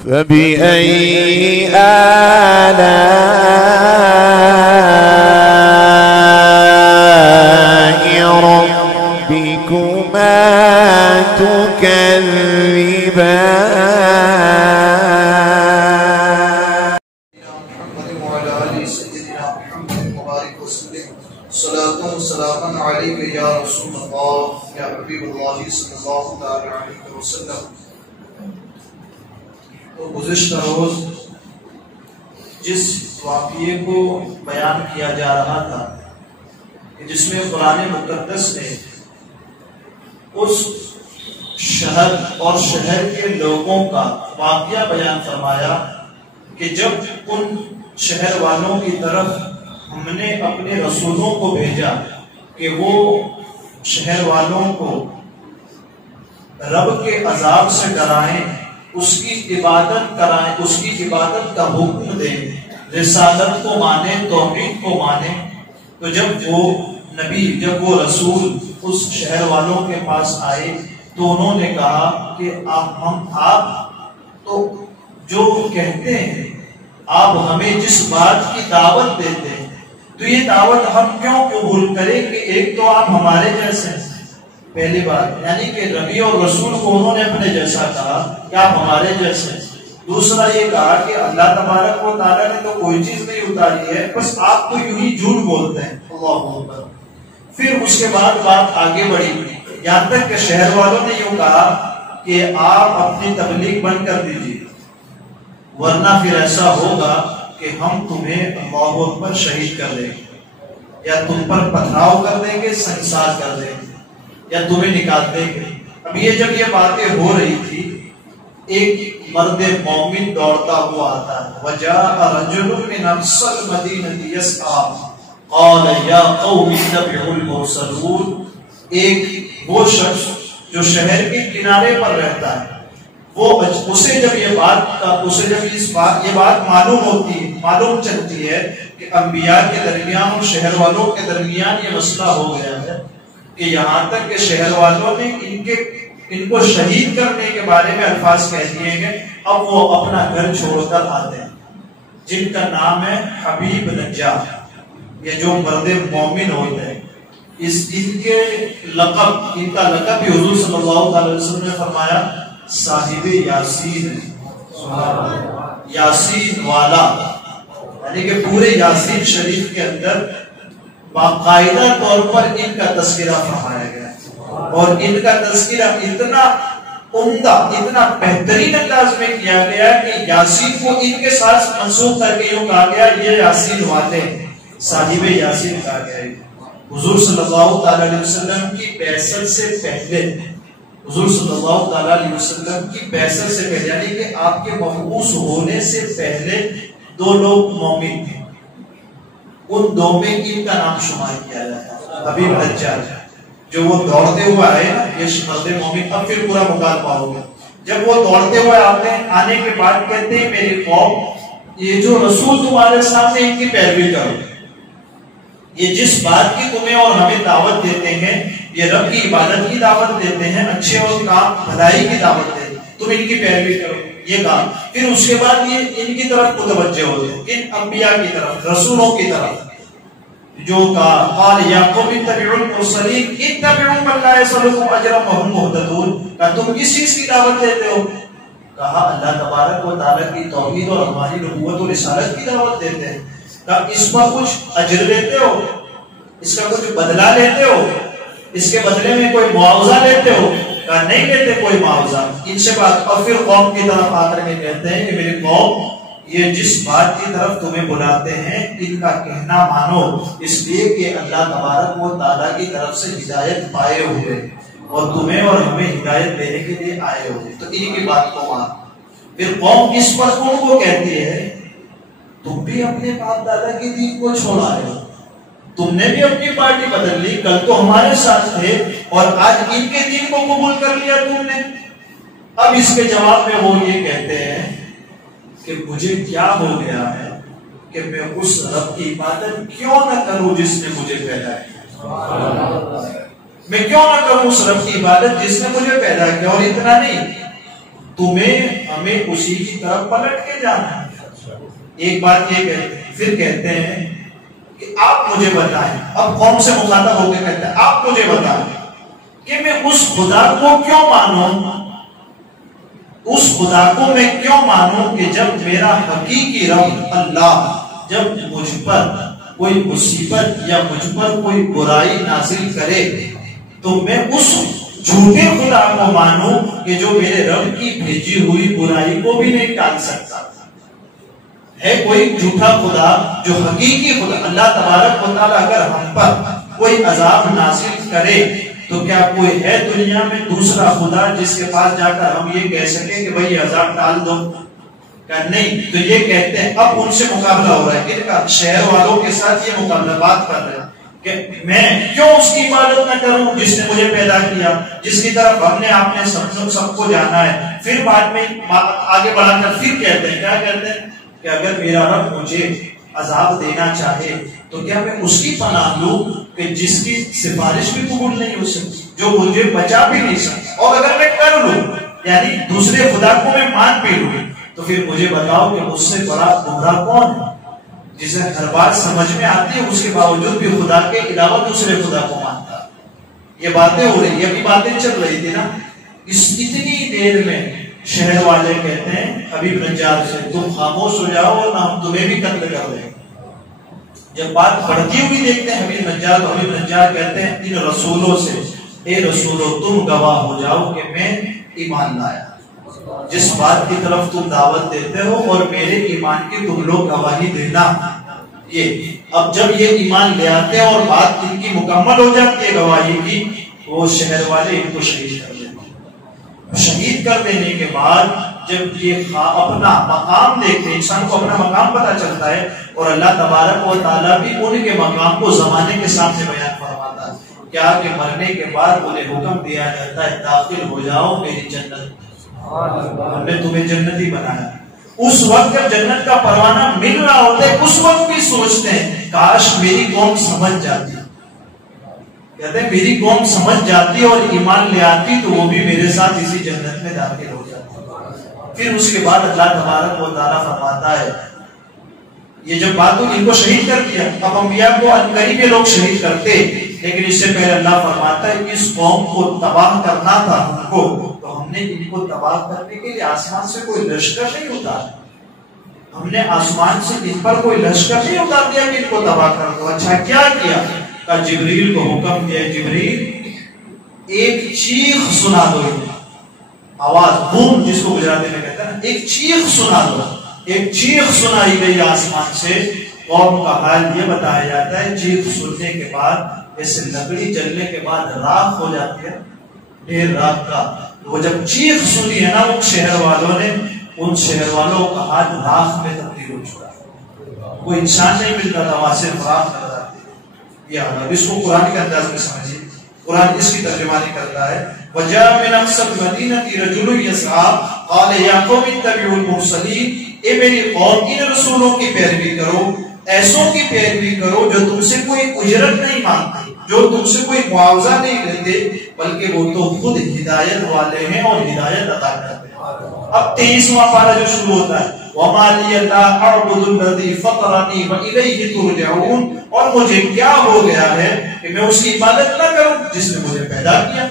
فبأي آلاء ربكما تكذبان. محمد وعلى آل سيدنا محمد مبارك وسلم صلاة وسلاما عليك يا رسول الله يا حبيب الله صلی اللہ علیہ وسلم. تو گزشتہ روز جس واقعے کو بیان کیا جا رہا تھا کہ جس میں قرآن مقدس نے اس شہر اور شہر کے لوگوں کا واقعہ بیان فرمایا کہ جب ان شہر والوں کی طرف ہم نے اپنے رسولوں کو بھیجا کہ وہ شہر والوں کو رب کے عذاب سے ڈرائیں، اس کی عبادت کرائیں، اس کی عبادت کا حکم دیں، رسالت کو مانیں، توحید کو مانیں. تو جب وہ نبی، جب وہ رسول اس شہر والوں کے پاس آئے تو انہوں نے کہا کہ آپ تو جو کہتے ہیں، آپ ہمیں جس بات کی دعوت دیتے ہیں تو یہ دعوت ہم کیوں قبول کریں کہ ایک تو آپ ہمارے جیسے ہیں. پہلی بات یعنی کہ نبی اور رسول کو انہوں نے اپنے جیسا کہا کہ آپ ہمارے جیسے ہیں. دوسرا یہ کہا کہ اللہ تبارک و تعالیٰ نے تو کوئی چیز نہیں اتاری ہے، بس آپ تو یوں ہی جھوٹ بولتے ہیں. اللہ اکبر. پھر اس کے بعد بات آگے بڑھی یہاں تک کہ شہر والوں نے یوں کہا کہ آپ اپنی تبلیغ بند کر دیجیے، ورنہ پھر ایسا ہوگا کہ ہم تمہیں اللہ اکبر شہید کر دیں گے، یا تم پر پتھراؤ کر دیں گے، سنسار کر دیں گے، یا تمہیں نکال دیں گے. اب یہ جب یہ باتیں ہو رہی تھی، ایک مرد مومن دوڑتا ہوا آتا ہے. وَجَاءَ رَجُلٌ مِّنْ أَقْصَى الْمَدِينَةِ يَسْعَىٰ قَالَ يَا قَوْمِ اتَّبِعُوا الْمُرْسَلِينَ. ایک وہ شخص جو شہر کے کنارے پر رہتا ہے، اسے جب یہ بات معلوم ہوتی ہے، معلوم چلتی ہے کہ انبیاء کے درمیان اور شہر والوں کے درمیان یہ مسئلہ ہو گیا ہے کہ یہاں تک کہ شہر والوں نے ان کو شہید کرنے کے بارے میں الفاظ کہہ دیے ہیں. اب وہ اپنا گھر چھوڑ کر آتے ہیں، جن کا نام ہے حبیب نجار. یہ جو مرد مومن ہوتے ہیں، ان کا لقب بھی حضور صلی اللہ علیہ وسلم نے فرمایا صاحب یاسین، یاسین والا. یعنی کہ پورے یاسین شریف کے اندر باقاعدہ طور پر ان کا تذکرہ فرمایا گیا، اور ان کا تذکرہ اتنا عمدہ، اتنا بہترین انداز میں کیا گیا کہ یاسین کو ان کے ساتھ منسوخ کر کے یوں کہا گیا یہ یاسین والے، صاحب یاسین کہا گیا. حضور صلی اللہ علیہ وسلم کی بعثت سے پہلے، حضور صلی اللہ علیہ وسلم کی بعثت سے پہلے، یعنی کہ آپ کے مبعوث ہونے سے پہلے دو لوگ مومن تھے. ان دو میں ان کا نام شمار کیا جاتا ہے حبیب نجار. جو وہ دوڑتے ہوئے آئے نا، یہ مرد مومن. اب پھر پورا مکالمہ ہو گیا. جب وہ دوڑتے ہوئے آنے کے بعد کہتے ہیں میری قوم، یہ جو رسول تمہارے سامنے ان کی پیروی کرو، یہ جس بات کی تمہیں اور ہمیں دعوت دیتے ہیں، یہ رب کی عبادت کی دعوت دیتے ہیں، اچھے اور کام بھلائی کی دعوت دیتے ہیں، تم ان کی پیروی کرو. یہ کام پھر اس کے بعد یہ ان کی طرف متوجہ ہوتے ہیں، ان انبیاء کی طرف، رسولوں کی طرف، جو کہا قال یا قوم اتبعوا المرسلین اتبعوا من لا يسألكم اجرا وهم مهتدون. کہ تم کس چیز کی دعوت دیتے ہو؟ کہا اللہ تبارک و تعالیٰ کی توحید اور ہماری نبوت اور رسالت کی دعوت دیتے ہیں. کہا اس پر کچھ اجر لیتے ہو، اس کا کچھ بدلہ لیتے ہو، اس کے بدلے میں کوئی معاوضہ لیتے ہو؟ کہا نہیں لیتے کوئی معاوضہ. ان سے بات. اور پھر قوم کی طرف آ کر کے کہتے ہیں کہ میری قوم، یہ جس بات کی طرف تمہیں بلاتے ہیں ان کا کہنا مانو، اس لیے کہ اللہ تبارک و تعالیٰ کی طرف سے ہدایت پائے ہوئے اور تمہیں اور ہمیں ہدایت دینے کے لیے آئے ہوئے، تو ان کی بات کو مان. پھر قوم اس پر ان کو کہتی ہے تم بھی اپنے باپ دادا کی دین کو چھوڑ آئے ہو، تم نے بھی اپنی پارٹی بدل لی، کل تو ہمارے ساتھ تھے اور آج ان کے دین کو قبول کر لیا تم نے. اب اس کے جواب میں وہ یہ کہتے ہیں کہ مجھے کیا ہو گیا ہے کہ میں اس رب کی عبادت کیوں نہ کروں جس نے مجھے پیدا کیا. میں کیوں نہ کروں اس رب کی عبادت جس نے مجھے پیدا کیا. اور اتنا نہیں، تمہیں ہمیں اسی کی طرف پلٹ کے جانا ہے. ایک بات یہ کہتے ہیں، پھر کہتے ہیں کہ آپ مجھے بتائیں. اب قوم سے مخاطب ہو کے کہتے ہیں آپ مجھے بتائیں کہ میں اس خدا کو کیوں مانوں، اس خدا کو میں کیوں مانوں کہ جب میرا حقیقی رب اللہ جب مجھ پر کوئی مصیبت یا مجھ پر کوئی برائی نازل کرے تو میں اس جھوٹے خدا کو مانوں کہ جو میرے رب کی بھیجی ہوئی برائی کو بھی نہیں ٹال سکتا. ہے کوئی جھوٹا خدا جو حقیقی خدا اللہ تبارک و تعالیٰ اگر ہم پر کوئی عذاب نازل کرے تو کیا کوئی ہے دنیا میں دوسرا خدا جس کے پاس جا کر ہم یہ کہہ سکیں کہ بھائی عذاب ٹال دو؟ نہیں. تو یہ کہتے ہیں اب ان سے مقابلہ ہو رہا ہے کہ شہر والوں کے ساتھ یہ مقابلہ بات کر رہے ہیں کہ میں کیوں اس کی عبادت نہ کروں جس نے مجھے پیدا کیا، جس کی طرف ہم نے آپ نے سب کو جانا ہے. پھر بعد میں آگے بڑھا کر پھر کہتے ہیں کیا کہتے ہیں کہ اگر میرا رب مجھے عذاب دینا چاہے تو کیا میں اس کی پناہ لوں کہ جس کی سفارش بھی قبول نہیں ہو سکتی، جو مجھے بچا بھی نہیں سکتا، اور اگر میں کر لوں یعنی دوسرے خدا کو میں مان بھی لوں تو پھر مجھے بتاؤ کہ مجھ سے بڑا گمراہ کون ہے جسے ہر بات سمجھ میں آتی ہے اس کے باوجود بھی خدا کے علاوہ دوسرے خدا کو مانتا. یہ باتیں ہو رہی، یہ بھی باتیں چل رہی تھی نا. اس اتنی دیر میں شہر والے کہتے ہیں حبیب نجار سے تم خاموش ہو جاؤ اور نہ ہم تمہیں بھی قتل کر دیں. جب بات بڑھتی ہوئی دیکھتے ہیں حبیب نجار تو حبیب نجار کہتے ہیں ان رسولوں سے اے رسولو تم گواہ ہو جاؤ کہ میں ایمان لایا، جس بات کی طرف تم دعوت دیتے ہو اور میرے ایمان کی تم لوگ گواہی دینا. یہ اب جب یہ ایمان لے آتے ہیں اور بات ان کی مکمل ہو جاتی ہے گواہی کی، وہ شہر والے ان کو شہید کر دیتے ہیں. شہید کر دینے کے بعد جب یہ اپنا مقام دیکھتے، انسان کو اپنا مقام پتہ چلتا ہے اور اللہ تبارک و تعالیٰ بھی ان کے مقام کو زمانے کے سامنے بیان فرماتا ہے. کیا کہ مرنے کے بعد انہیں حکم دیا جاتا ہے داخل ہو جاؤ میری جنت، ہم نے تمہیں جنتی بنایا. اس وقت جب جنت کا پروانہ مل رہا ہوتا ہے اس وقت بھی سوچتے ہیں کاش میری قوم سمجھ جاتی، کہتے ہیں میری قوم سمجھ جاتی اور ایمان لے آتی تو وہ بھی میرے ساتھ اسی جنت میں داخل ہو جاتی. پھر اس کے بعد اللہ تبارک و تعالیٰ فرماتا ہے یہ جب بات ان کو شہید کر دیا. اب انبیاء کو عنقریب لوگ شہید کرتے، لیکن اس سے پہلے اللہ فرماتا ہے اس قوم کو تباہ کرنا تھا ہم کو، تو ہم نے ان کو تباہ کرنے کے لیے آسمان سے کوئی لشکر نہیں اتارا. ہم نے آسمان سے ان پر کوئی لشکر نہیں اتار دیا کہ ان کو تباہ کر دو. اچھا کیا کیا؟ کہ جبریل کو حکم دیا جبریل ایک چیخ سنا دو، آواز بوم جس کو گجراتی میں کہتے ہیں ایک چیخ سنا دو. ایک چیخ سنائی گئی آسمان سے. قوم کا حال یہ بتایا جاتا ہے چیخ سننے کے بعد جیسے لکڑی جلنے کے بعد راکھ ہو جاتی ہے ڈھیر راکھ کا، وہ جب چیخ سنی ہے نا ان شہر والوں نے، ان شہر والوں کا حال راکھ میں تبدیل ہو چکا. کوئی انسان نہیں ملتا تھا وہاں صرف راکھ نظر آتی. یہ اس کو قرآن کے انداز میں سمجھیے، قرآن اس کی ترجمانی کرتا ہے وَجَاءَ مِنْ أَقْصَى الْمَدِينَةِ رَجُلٌ يَسْعَىٰ قَالَ يَا قَوْمِ اتَّبِعُوا الْمُرْسَلِينَ. اے میری قوم ان رسولوں کی پیروی کرو، ایسوں کی پیروی کرو جو تم سے کوئی اجرت نہیں مانگتے، جو تم سے کوئی معاوضہ نہیں لیتے، بلکہ وہ تو خود ہدایت والے ہیں اور ہدایت عطا کرتے ہیں. اب 23واں پارہ جو شروع ہوتا ہے وَمَا لِيَ لَا أَعْبُدُ الَّذِي فَطَرَنِي وَإِلَيْهِ تُرْجَعُونَ. اور مجھے کیا ہو گیا ہے کہ میں اس کی عبادت نہ کروں جس نے مجھے پیدا کیا،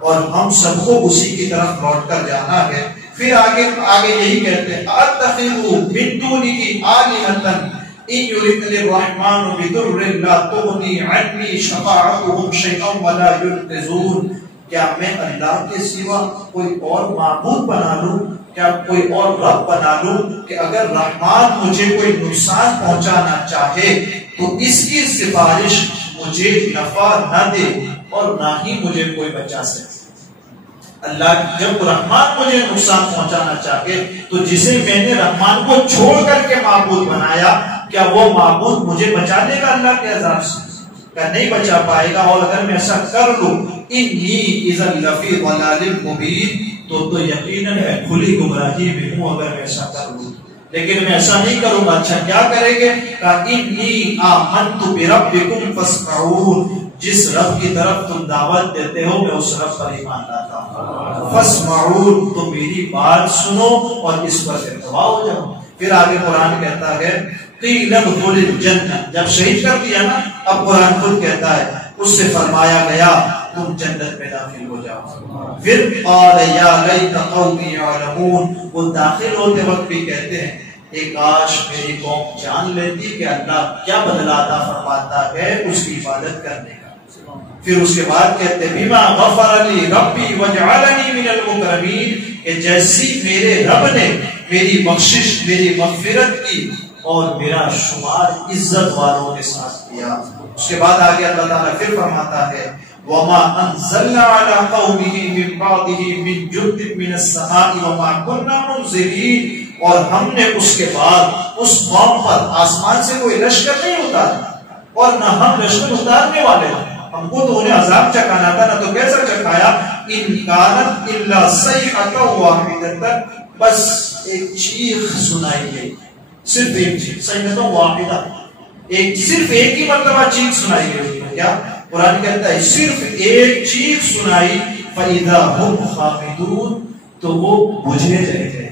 اور ہم سب کو اسی کی طرف لوٹ کر جانا ہے. پھر آگے یہی کہتے ہیں أَتَّخِذُ مِن دُونِهِ آلِهَةً إِن يُرِدْنِ الرَّحْمَنُ بِضُرٍّ لَا تُغْنِ عَنِّي شَفَاعَتُهُمْ شَيْئًا وَلَا يُنْقِذُونَ. کیا میں اللہ کے سوا کوئی اور معبود بنا لوں، کیا کوئی اور رب بنا لوں کہ اگر رحمان مجھے کوئی نقصان پہنچانا چاہے تو اس کی سفارش مجھے نفع نہ دے اور نہ ہی مجھے کوئی بچا سکے. اللہ جب رحمان مجھے نقصان پہنچانا چاہے تو جسے میں نے رحمان کو چھوڑ کر کے معبود بنایا، کیا وہ معبود مجھے بچا لے گا اللہ کے عذاب سے؟ کیا نہیں بچا پائے گا. اور اگر میں ایسا کر لوں انی اذا لفی ضلال مبین، تو یقیناً میں کھلی گمراہی میں ہوں اگر میں ایسا کر لوں. لیکن میں ایسا نہیں کروں گا. اچھا کیا کریں گے؟ کہ انی آمنت بربکم فاسمعون. جس رب کی طرف تم دعوت دیتے ہو میں اس رب پر ایمان لاتا ہوں، فاسمعون تو میری بات سنو اور اس پر اتباع ہو جاؤ۔ پھر آگے قرآن کہتا ہے قیل ادخل الجنہ، جب شہید کر دیا نا اب قرآن خود کہتا ہے اس سے فرمایا گیا تم جنت میں داخل ہو جاؤ۔ پھر قال یا لیت قومی یعلمون، وہ داخل ہوتے وقت بھی کہتے ہیں ایک کاش میری قوم جان لیتی کہ اللہ کیا بدلہ عطا فرماتا ہے اس کی عبادت کرنے کا۔ پھر اس کے بعد کہتے بما غفر لی ربی وجعلنی من المکرمین، کہ جیسی میرے رب نے میری بخشش میری مغفرت کی اور میرا شمار عزت والوں کے ساتھ کیا۔ اس کے بعد آگے اللہ تعالیٰ پھر فرماتا ہے وما انزلنا على قومه من بعده من جند من السماء وما كنا منزلين، اور ہم نے اس کے بعد اس قوم پر آسمان سے کوئی لشکر نہیں اتارا اور نہ ہم لشکر اتارنے والے ہیں، ہم کو تو انہیں عذاب چکانا تھا نہ تو کیسا چکایا، ان کانت الا صیحۃ واحدۃ، بس ایک چیخ سنائی گئی، صرف ایک چیخ، صیحۃ واحدہ، ایک صرف ایک ہی مرتبہ چیخ سنائی گئی، کیا قرآن کہتا ہے صرف ایک چیخ سنائی، فَإِذَا هُمْ خَامِدُونَ، تو وہ بجھنے چلے گئے۔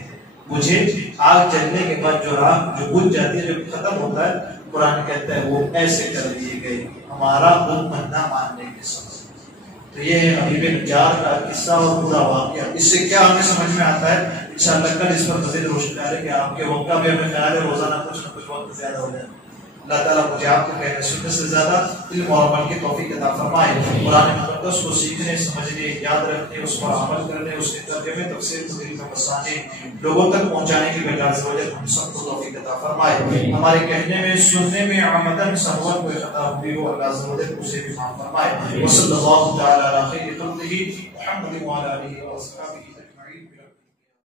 بجھے آگ جلنے کے بعد جو راہ جو بجھ جاتی ہے جو ختم ہوتا ہے، قرآن کہتا ہے وہ ایسے کر دیے گئے ہمارا حکم نہ ماننے کے سبب۔ تو یہ ہے حبیب نجار کا قصہ اور پورا واقعہ۔ اس سے کیا ہمیں سمجھ میں آتا ہے، انشاءاللہ کل اس پر مزید روشنی ڈالیں کہ آپ کے وقت کا بھی ہمیں خیال ہے روزانہ کچھ نہ کچھ وقت زیادہ ہو جائے۔ اللہ تعالیٰ مجھے آپ کو کہنے سننے سے زیادہ علم اور عمل کی توفیق عطا فرمائے۔ قرآن مقدس کو سیکھنے سمجھنے یاد رکھنے اس پر عمل کرنے اس کے ترجمے تفسیر تدریس و بسانے لوگوں تک پہنچانے کی اللہ عز و جل ہم سب کو توفیق عطا فرمائے۔ ہمارے کہنے میں سننے میں عمدن سہوا کوئی خطا ہوئی ہو اللہ عز و جل اسے بھی معاف فرمائے۔ وصلی اللہ تعالی علی خیر خلقہ محمد وعلی آلہ وصحبہ